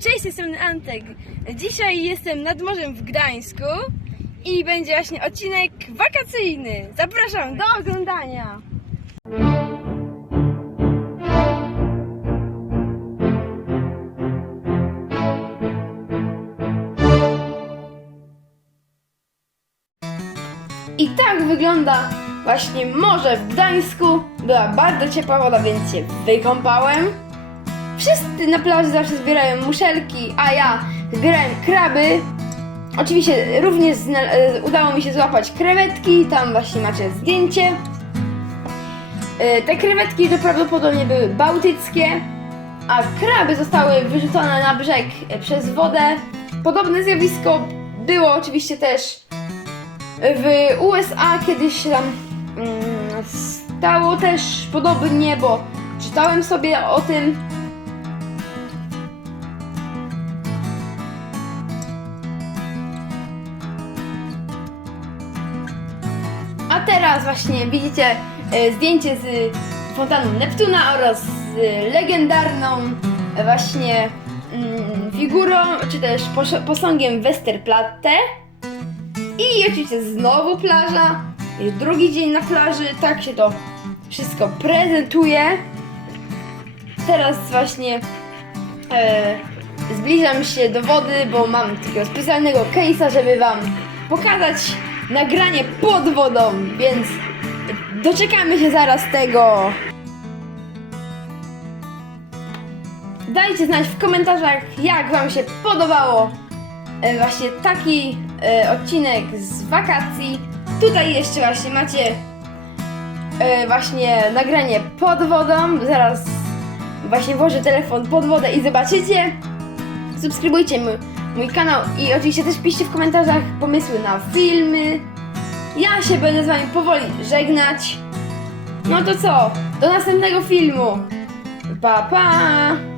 Cześć, jestem Antek. Dzisiaj jestem nad morzem w Gdańsku i będzie właśnie odcinek wakacyjny. Zapraszam do oglądania. I tak wygląda właśnie morze w Gdańsku. Była bardzo ciepła woda, więc się wykąpałem. Wszyscy na plaży zawsze zbierają muszelki, a ja zbierałem kraby. Oczywiście również e, udało mi się złapać krewetki, tam właśnie macie zdjęcie. E, Te krewetki to prawdopodobnie były bałtyckie, a kraby zostały wyrzucone na brzeg e, przez wodę. Podobne zjawisko było oczywiście też w USA kiedyś tam mm, stało też podobnie, bo czytałem sobie o tym. A teraz właśnie widzicie e, zdjęcie z fontanu Neptuna oraz z legendarną właśnie mm, figurą, czy też pos- posągiem Westerplatte. I oczywiście znowu plaża. Jest drugi dzień na plaży. Tak się to wszystko prezentuje. Teraz właśnie e, zbliżam się do wody, bo mam takiego specjalnego case'a, żeby wam pokazać nagranie pod wodą, więc doczekamy się zaraz tego. Dajcie znać w komentarzach, jak wam się podobało e, właśnie taki e, odcinek z wakacji. Tutaj jeszcze właśnie macie e, właśnie nagranie pod wodą. Zaraz właśnie włożę telefon pod wodę i zobaczycie. Subskrybujcie mój, mój kanał i oczywiście też piszcie w komentarzach pomysły na filmy. Ja się będę z wami powoli żegnać. No to co? Do następnego filmu. Pa pa!